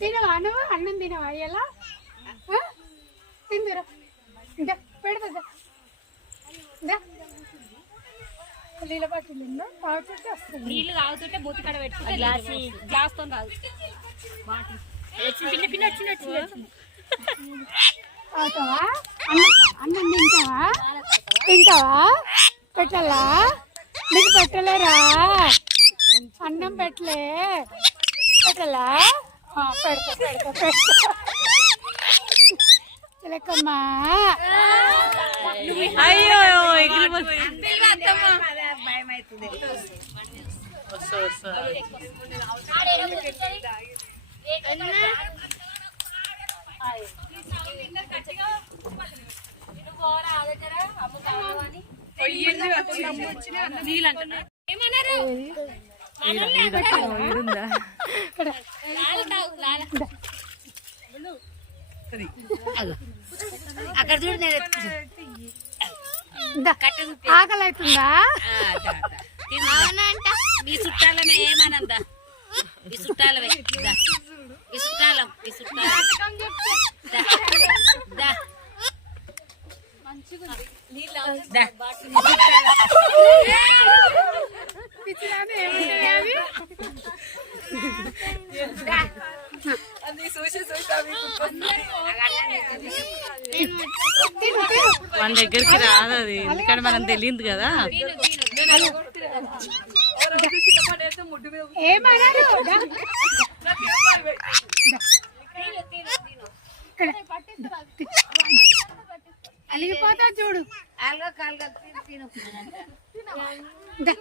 తినవా నువ్వు అన్నం తినవా ఎలా తిందురా పెడతా నీళ్ళ పట్టింది తాగుతుంటే వస్తుంది నీళ్ళు తాగుతుంటే మూతి కడ పెట్టుకుంటే గ్లాస్ గ్లాస్తో తాగు పిన్న పిన్న వచ్చింది వచ్చింది తాగుతావా అన్నం తింటావా తింటావా పెట్టాలా? నీకు పెట్టలేరా? అన్నం పెట్టలే పెట్టాలా ఆ, పెడతా పెడతా పెడతా చిలకమ్మా అయ్యో వస్తా ఇరుందా అక్కడ చూడు నేను ఇందా, ఆకలి అవుతుందా అవునంట. మీ చుట్టాలనే ఏమనందా? మీ చుట్టాలవే. దా. మీ చుట్టాలం మీ చుట్టాలం. మన దగ్గరికి రాదు అది ఎందుకంటే మనం తెలియదు కదా అలిగిపోతా చూడు దా.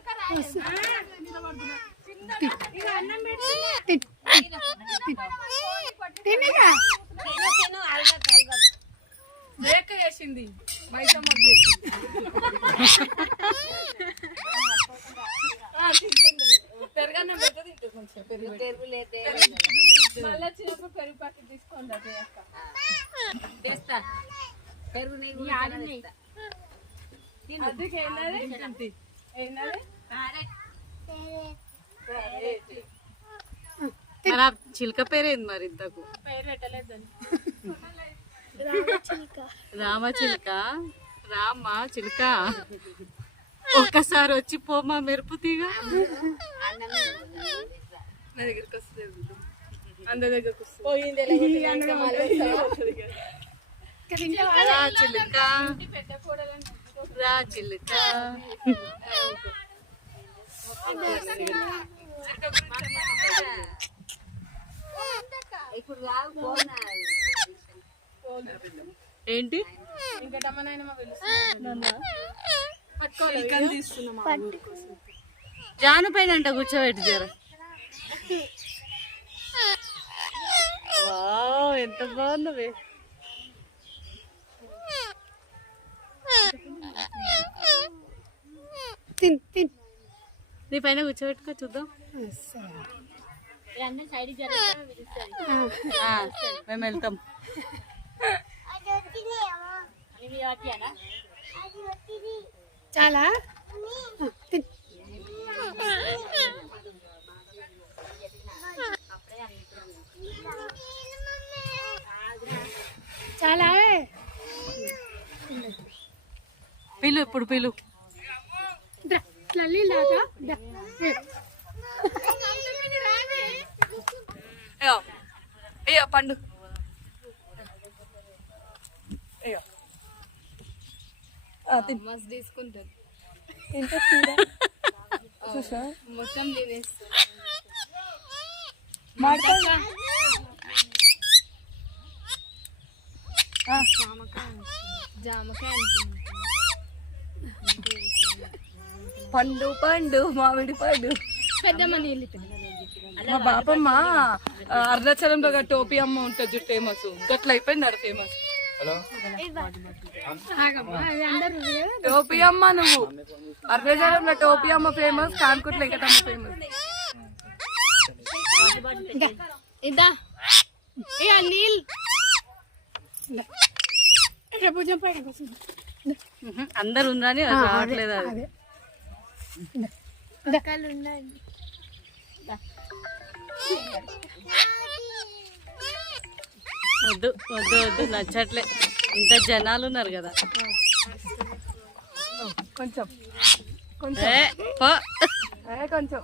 మైసమ్మ పెరగన్నం కొంచెం. పెరుగు మళ్ళీ వచ్చినప్పుడు పెరుగు ప్యాకెట్ తీసుకోండి అదే అక్క. తెస్తా. పెరుగు నీకు అందుకే ఏంటది? ఏంటది? మరి ఆ చిలక పేరేంది మరి ఇంతకు? పేరు పెట్టలేదని రామ చిలక రామ చిలక? ఒక్కసారి వచ్చి పోమా మెరుపు తీగ? నా దగ్గరికి వస్తుంది అందరి దగ్గరకు వస్తుంది. రా చిలక. రా చిలక. ఇప్పుడు కాదు పోనా ఏంటి? జాను పైన అంట కూర్చోబెట్టి జర. వావ్, ఎంత బాగున్నది తిన్ తిన్. నీ పైన కూర్చోబెట్టుకో చూద్దాం. సైడ్ ఆ, మేము వెళ్తాం. చాలా? చాలా పిలు ఇప్పుడు పిలు. పండు. మస్తు తీసుకుంటారు. చూసా మొత్తం తినేస్తా. మాట్లాడా జామకాయ పండు పండు మామిడి పండు. పెద్దమ్మ నీళ్ళు మా బాపమ్మ అరుణాచలంలో టోపీ అమ్మ ఉంటుంది ఫేమస్ గట్ల అయిపోయింది ఆడ ఫేమస్ టోపీ అమ్మ నువ్వు. అరుణాచలంలో టోపీ అమ్మ ఫేమస్ కాన్కుట్ వెంకటమ్మ ఫేమస్ ఇదా భుజం పైన అందరు ఉందని అది రావట్లేదు? అది. అదే రకాలు ఉన్నాయి వద్దు వద్దు వద్దు నచ్చట్లే. ఇంత జనాలు ఉన్నారు కదా కొంచెం. ఏ కొంచెం.